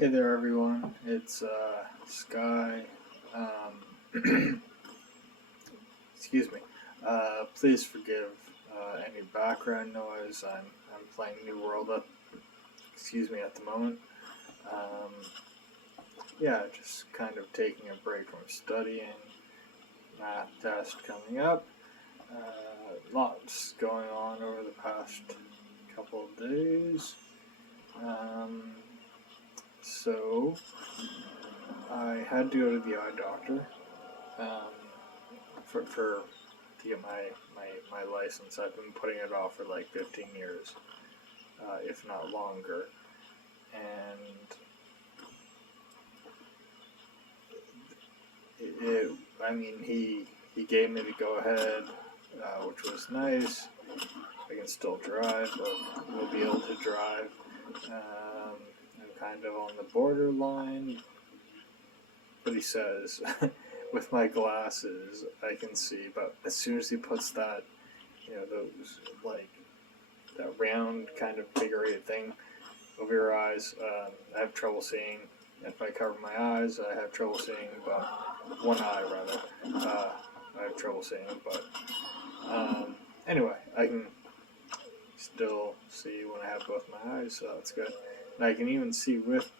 Hey there, everyone. It's Sky. Excuse me. Please forgive any background noise. I'm playing New World up. Excuse me at the moment. Um, yeah, just kind of taking a break from studying. Math test coming up. Lots going on over the past couple of days. So I had to go to the eye doctor. Um, for to get my license. I've been putting it off for like 15 years, if not longer. And he gave me the go ahead, which was nice. I can still drive, or will be able to drive. I'm kind of on the borderline, but he says with my glasses I can see, but as soon as he puts that, those like that round kind of figure eight thing over your eyes, I have trouble seeing. If I cover my eyes, I have trouble seeing, but one eye rather, I have trouble seeing, but anyway, I can still see when I have both my eyes, so that's good. And I can even see with,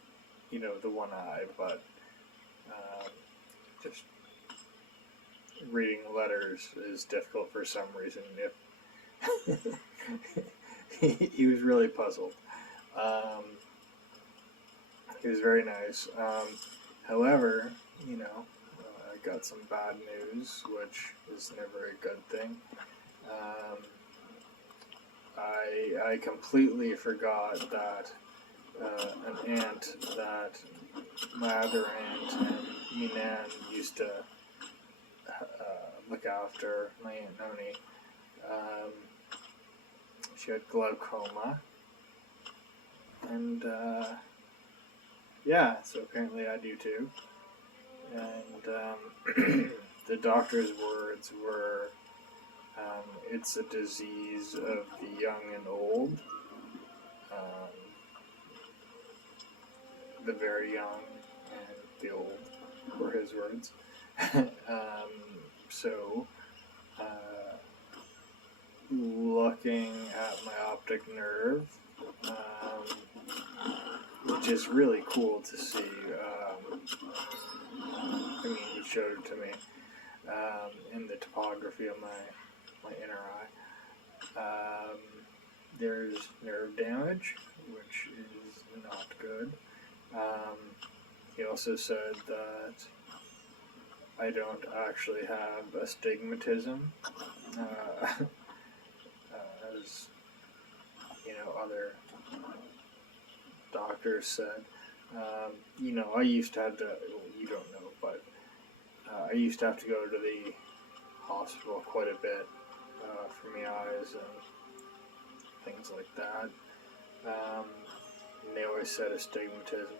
the one eye, but just reading letters is difficult for some reason. If he was really puzzled. He was very nice. However, I got some bad news, which is never a good thing. I completely forgot that an aunt that my other aunt and me Nan used to look after, my Aunt Noni. She had glaucoma, and so apparently I do too. And the doctor's words were, it's a disease of the young and old. The very young and the old were his words. So, looking at my optic nerve, which is really cool to see. He showed it to me in the topography of my inner eye. There's nerve damage, which is not good. He also said that I don't actually have astigmatism, as other doctors said. I used to have to. Well, you don't know, but I used to have to go to the hospital quite a bit for my eyes and things like that. And they always said astigmatism,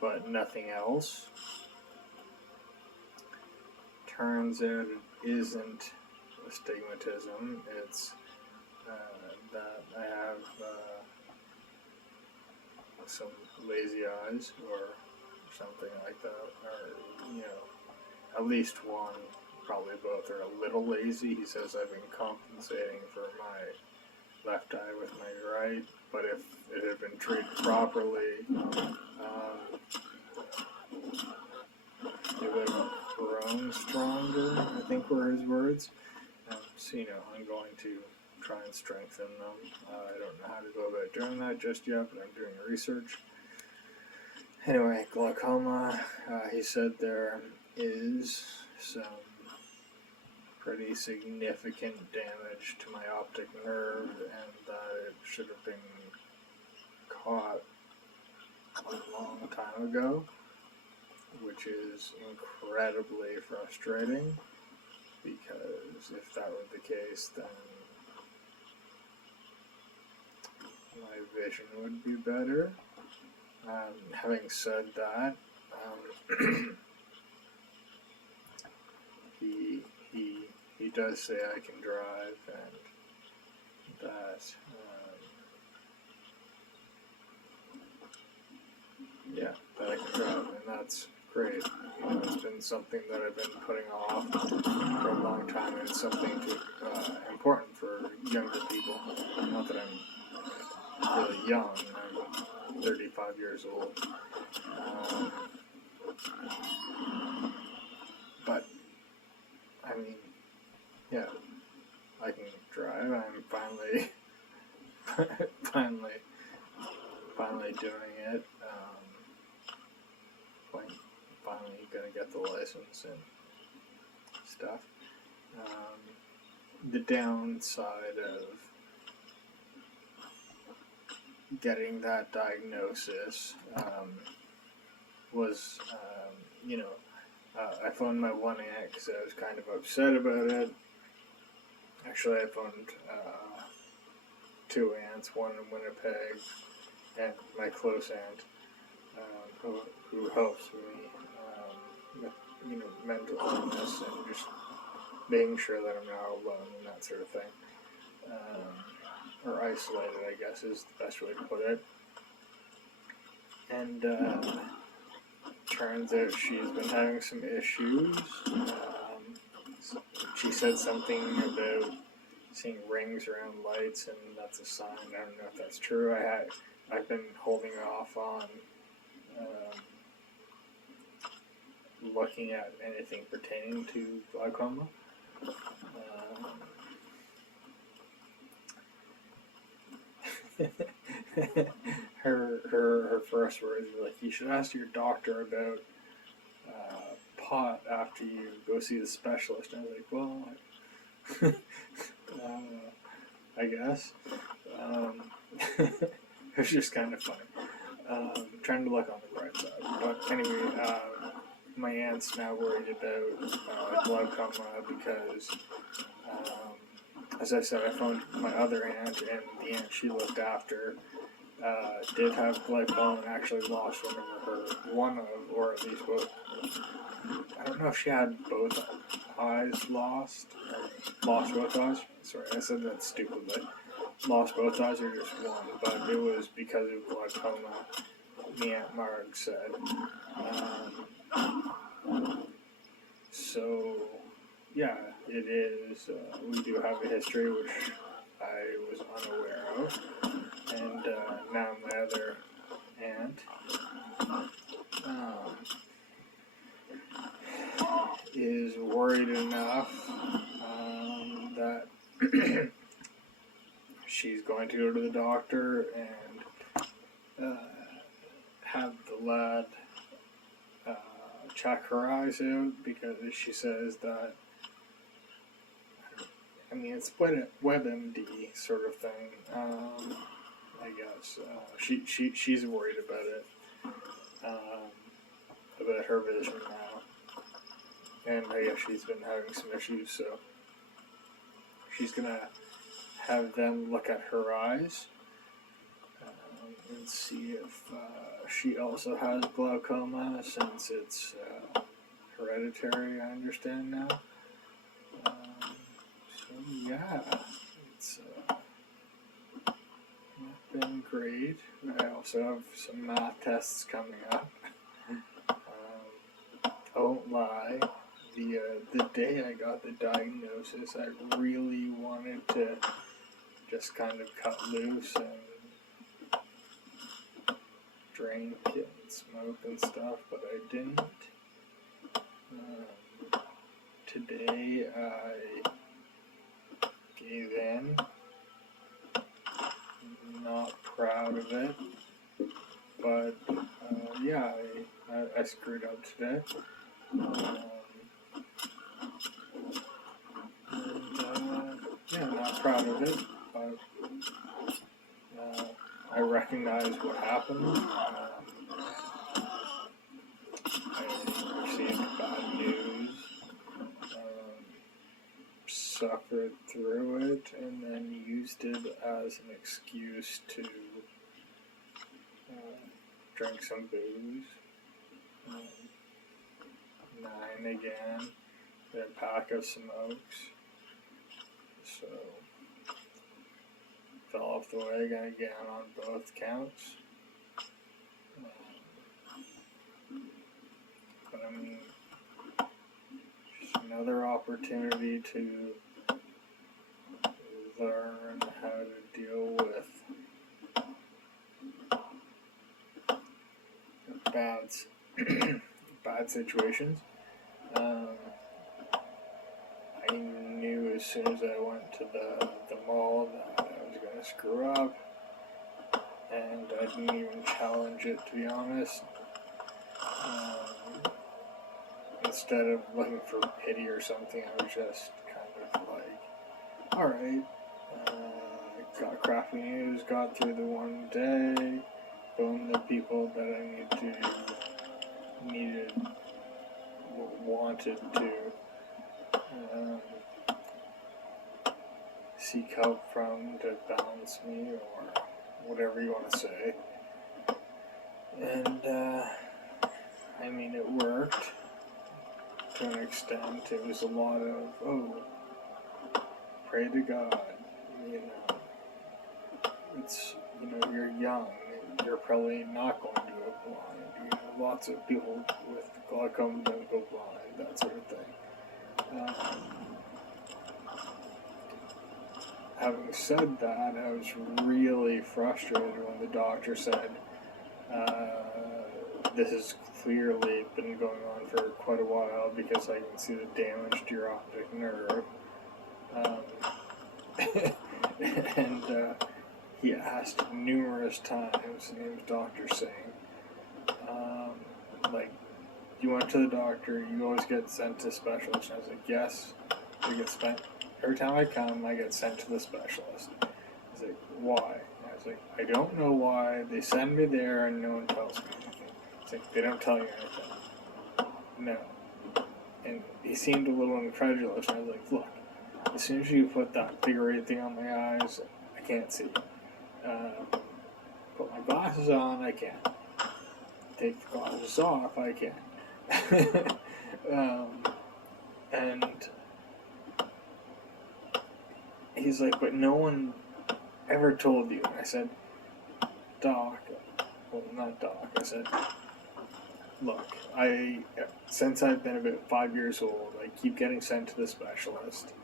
but nothing else. Turns out it isn't astigmatism. It's that I have some lazy eyes or something like that, or at least one, probably both, are a little lazy. He says I've been compensating for my left eye with my right, but if it had been treated properly, it would have grown stronger, I think were his words. So, I'm going to try and strengthen them. I don't know how to go about doing that just yet, but I'm doing research. Anyway, glaucoma, he said there is some pretty significant damage to my optic nerve, and that it should have been caught a long time ago, which is incredibly frustrating, because if that were the case, then my vision would be better. Having said that, he does say I can drive, and that yeah, that I can drive, and that's great. You know, it's been something that I've been putting off for a long time, and it's something important for younger people. Not that I'm really young, I'm 35 years old. But, I mean, yeah, I can drive. I'm finally doing it. Finally gonna get the license and stuff. The downside of getting that diagnosis was, I phoned my one aunt because I was kind of upset about it. Actually, I phoned two aunts, one in Winnipeg, and my close aunt, who helps me with mental illness and just making sure that I'm not alone and that sort of thing, or isolated, I guess is the best way to put it. And turns out she's been having some issues. She said something about seeing rings around lights, and that's a sign. I don't know if that's true. I've been holding off on looking at anything pertaining to glaucoma. Her first words were like, "You should ask your doctor about pot after you go see the specialist." And I was like, well, I guess. It was just kind of funny. Trying to look on the bright side. But anyway, my aunt's now worried about glaucoma because, as I said, I phoned my other aunt, and the aunt she looked after did have glaucoma and actually lost one of, or at least both. I don't know if she had both eyes lost both eyes. Sorry, I said that stupidly. Lost both eyes or just one, but it was because of glaucoma, me Aunt Marg said. So, yeah, it is. We do have a history, which I was unaware of. And now my other aunt is worried enough that she's going to go to the doctor and have the lad check her eyes out, because she says that, I mean, it's WebMD sort of thing. I guess she's worried about it, about her vision now, and I guess she's been having some issues, so she's gonna have them look at her eyes and see if she also has glaucoma, since it's hereditary, I understand now. So yeah, it's not been great. I also have some math tests coming up. I won't lie, the day I got the diagnosis, I really wanted to just kind of cut loose and drink and smoke and stuff, but I didn't. Today I gave in. Not proud of it, but yeah, I screwed up today. Yeah, not proud of it, but I recognize what happened. I received bad news, suffered through it, and then used it as an excuse to drink some booze. 9 again, then a pack of smokes. So, fell off the wagon again on both counts. but I mean, just another opportunity to learn how to deal with bad situations. I knew as soon as I went to the mall that I was going to screw up, and I didn't even challenge it, to be honest. Instead of looking for pity or something, I was just kind of like, alright, got crappy news, got through the one day, phoned the people that I wanted to seek help from to balance me, or whatever you want to say. And, I mean, it worked to an extent. It was a lot of, pray to God, it's, you're young, you're probably not going to go blind, lots of people with glaucoma don't go blind, that sort of thing. Having said that, I was really frustrated when the doctor said, this has clearly been going on for quite a while because I can see the damage to your optic nerve. And he asked numerous times, and it was Dr. Singh, you went to the doctor, you always get sent to specialists. And I was like, yes, we get spent. Every time I come, I get sent to the specialist. He's like, why? And I was like, I don't know why. They send me there and no one tells me anything. He's like, they don't tell you anything. No. And he seemed a little incredulous, and I was like, look, as soon as you put that figure 8 thing on my eyes, I can't see. Put my glasses on, I can't. Take the glasses off, I can't. And he's like, but no one ever told you. And I said, Doc, well, not Doc, I said, look, since I've been about 5 years old, I keep getting sent to the specialist.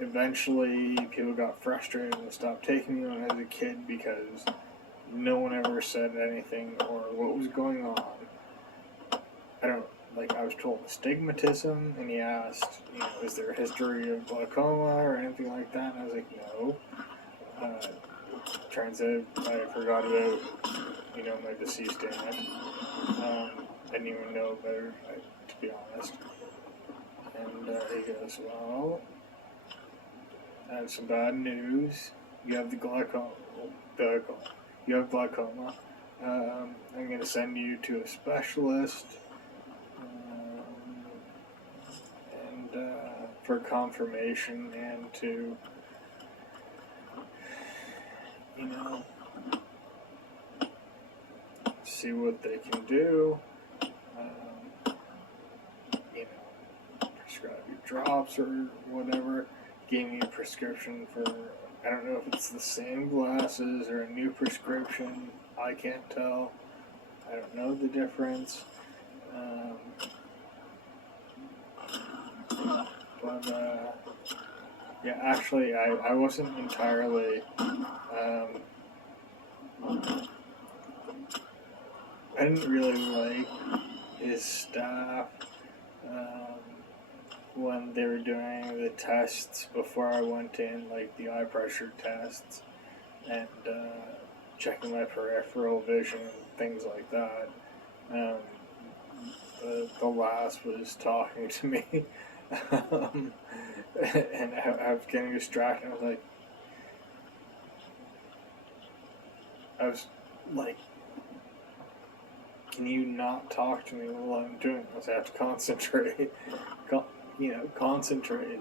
Eventually, people got frustrated and stopped taking me when I was a kid because no one ever said anything or what was going on. I was told astigmatism, and he asked, is there a history of glaucoma or anything like that? And I was like, no. Turns out I forgot about, my deceased aunt. I didn't even know about her, to be honest. And he goes, well, I have some bad news. You have the glaucoma. You have glaucoma. I'm going to send you to a specialist. For confirmation and to, see what they can do. Prescribe you drops or whatever. Gave me a prescription for, I don't know if it's the same glasses or a new prescription. I can't tell. I don't know the difference. Actually, I wasn't entirely, I didn't really like his staff, when they were doing the tests before I went in, like the eye pressure tests, and, checking my peripheral vision and things like that. The last was talking to me. And I was getting distracted. I was like, can you not talk to me while I'm doing this? I have to concentrate. Concentrate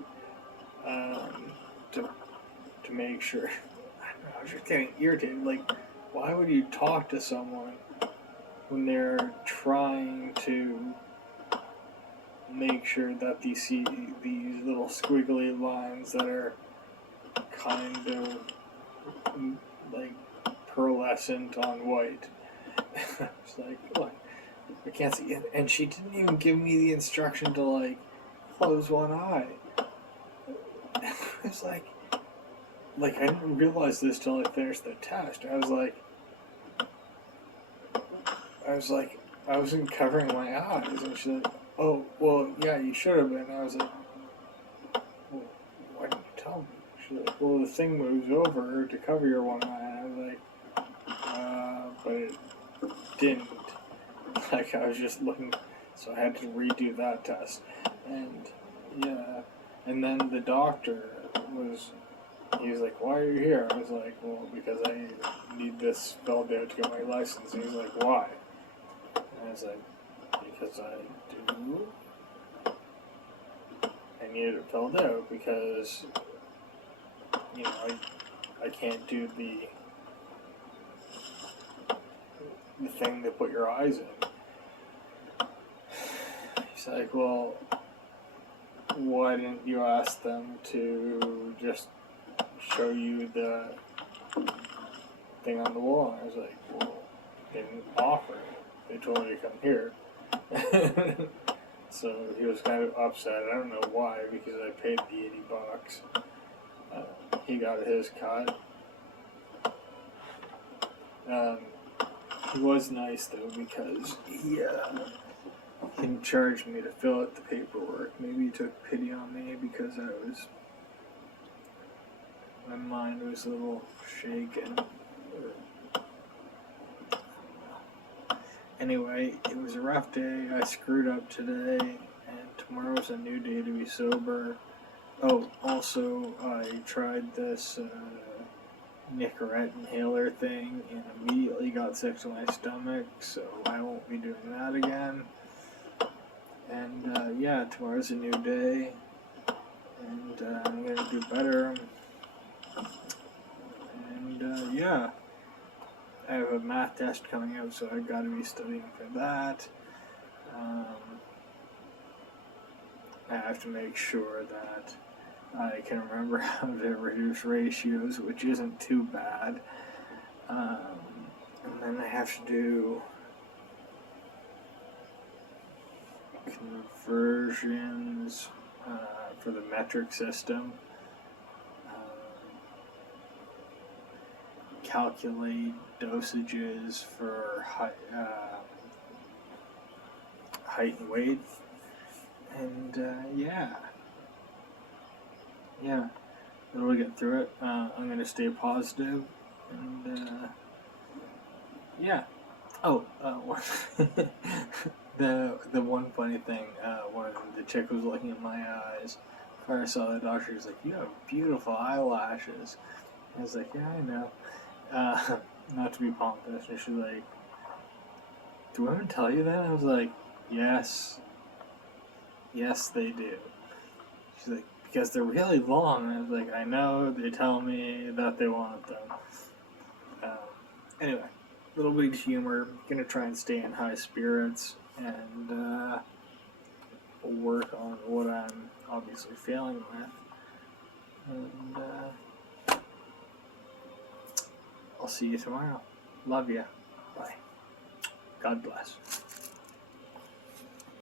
to make sure. I was just getting irritated. Like, why would you talk to someone when they're trying to make sure that they see these little squiggly lines that are kind of like pearlescent on white? It's like, look, I can't see. And she didn't even give me the instruction to, like, close one eye. I was like, I didn't realize this till I finished the test. I was like, I wasn't covering my eyes. And she's like, oh, well, yeah, you should have been. I was like, well, why didn't you tell me? She's like, well, the thing moves over to cover your one eye. And I was like, but it didn't. Like, I was just looking, so I had to redo that test. And, yeah. And then the doctor he was like, why are you here? I was like, well, because I need this filled out to get my license. And he's like, why? And I was like, because I do. I needed it filled out because, you know, I can't do the thing to put your eyes in. He's like, well, why didn't you ask them to just show you the thing on the wall? And I was like, well, they didn't offer it. They told me to come here. So he was kind of upset. I don't know why, because I paid the $80. He got his cut. He was nice though, because he didn't charge me to fill out the paperwork. Maybe he took pity on me because my mind was a little shaken. Anyway, it was a rough day. I screwed up today, and tomorrow's a new day to be sober. Oh, also, I tried this Nicorette inhaler thing and immediately got sick to my stomach, so I won't be doing that again. And yeah, tomorrow's a new day, and I'm gonna do better. And yeah, I have a math test coming up, so I've got to be studying for that. I have to make sure that I can remember how to reduce ratios, which isn't too bad. And then I have to do conversions for the metric system. Calculate dosages for height and weight. And yeah, it'll get through it. I'm gonna stay positive, and yeah. Oh, the one funny thing, when the chick was looking at my eyes, before I saw the doctor, she was like, "You have beautiful eyelashes." I was like, "Yeah, I know." Not to be pompous, and she's like, "Do women tell you that?" I was like, "Yes, they do." She's like, "Because they're really long." And I was like, "I know, they tell me that they want them." Anyway, little bit of humor. Gonna try and stay in high spirits and work on what I'm obviously failing with. And I'll see you tomorrow. Love ya. Bye. God bless.